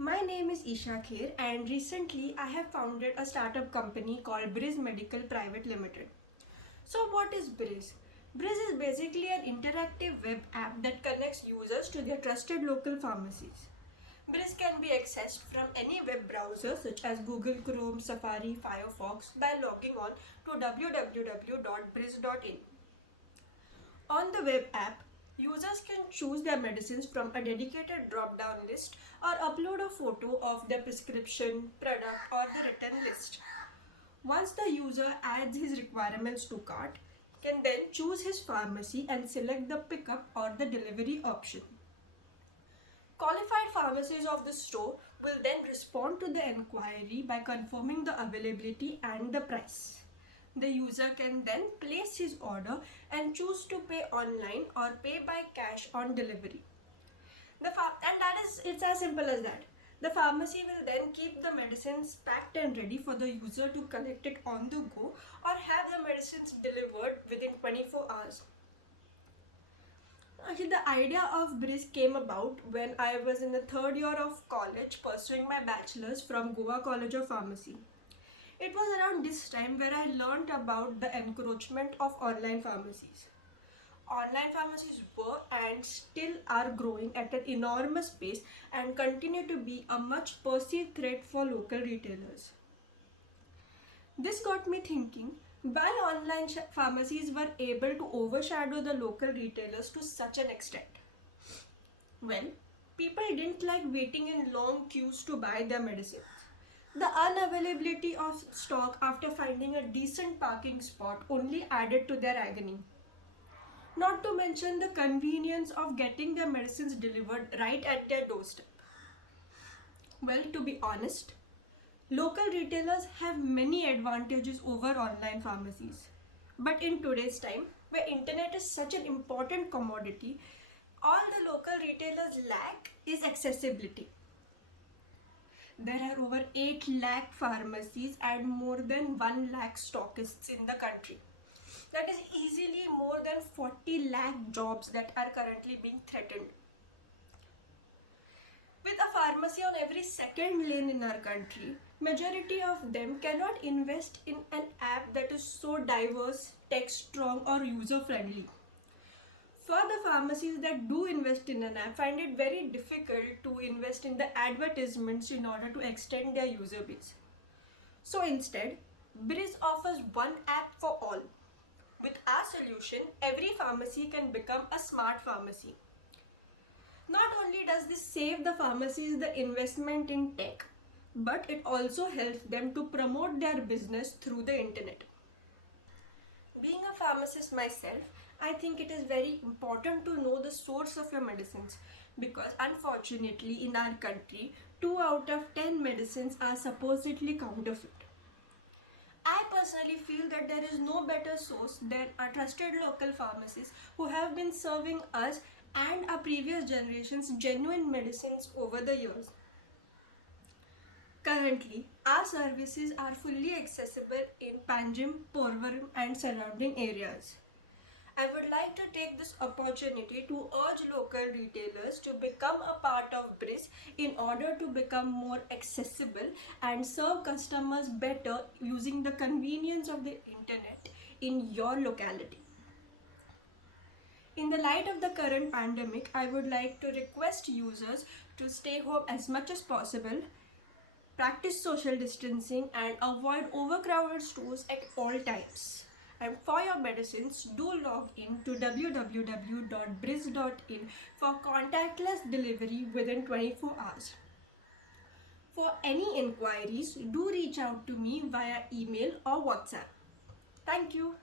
My name is Isha Kher and recently I have founded a startup company called Briz Medical Private Limited. So what is Briz? Briz is basically an interactive web app that connects users to their trusted local pharmacies. Briz can be accessed from any web browser such as Google Chrome, Safari, Firefox by logging on to www.briz.in. On the web app, users can choose their medicines from a dedicated drop-down list or upload a photo of their prescription, product or the written list. Once the user adds his requirements to cart, can then choose his pharmacy and select the pickup or the delivery option. Qualified pharmacies of the store will then respond to the enquiry by confirming the availability and the price. The user can then place his order and choose to pay online or pay by cash on delivery. It's as simple as that. The pharmacy will then keep the medicines packed and ready for the user to collect it on the go or have the medicines delivered within 24 hours. Actually, the idea of Briz came about when I was in the third year of college pursuing my bachelor's from Goa College of Pharmacy. It was around this time where I learned about the encroachment of online pharmacies. Online pharmacies were and still are growing at an enormous pace and continue to be a much perceived threat for local retailers. This got me thinking why online pharmacies were able to overshadow the local retailers to such an extent. Well, people didn't like waiting in long queues to buy their medicines. The unavailability of stock after finding a decent parking spot only added to their agony. Not to mention the convenience of getting their medicines delivered right at their doorstep. Well, to be honest, local retailers have many advantages over online pharmacies. But in today's time, where internet is such an important commodity, all the local retailers lack is accessibility. There are over 8 lakh pharmacies and more than 1 lakh stockists in the country. That is easily more than 40 lakh jobs that are currently being threatened. With a pharmacy on every second lane in our country, majority of them cannot invest in an app that is so diverse, tech strong or user friendly. For the pharmacies that do invest in an app, find it very difficult to invest in the advertisements in order to extend their user base. So instead, Briz offers one app for all. With our solution, every pharmacy can become a smart pharmacy. Not only does this save the pharmacies the investment in tech, but it also helps them to promote their business through the internet. Being a pharmacist myself, I think it is very important to know the source of your medicines because unfortunately in our country, 2 out of 10 medicines are supposedly counterfeit. I personally feel that there is no better source than our trusted local pharmacists who have been serving us and our previous generations genuine medicines over the years. Currently, our services are fully accessible in Panjim, Porvorim and surrounding areas. I would like to take this opportunity to urge local retailers to become a part of Briz in order to become more accessible and serve customers better using the convenience of the internet in your locality. In the light of the current pandemic, I would like to request users to stay home as much as possible, practice social distancing and avoid overcrowded stores at all times. And for your medicines, do log in to www.briz.in for contactless delivery within 24 hours. For any inquiries, do reach out to me via email or WhatsApp. Thank you.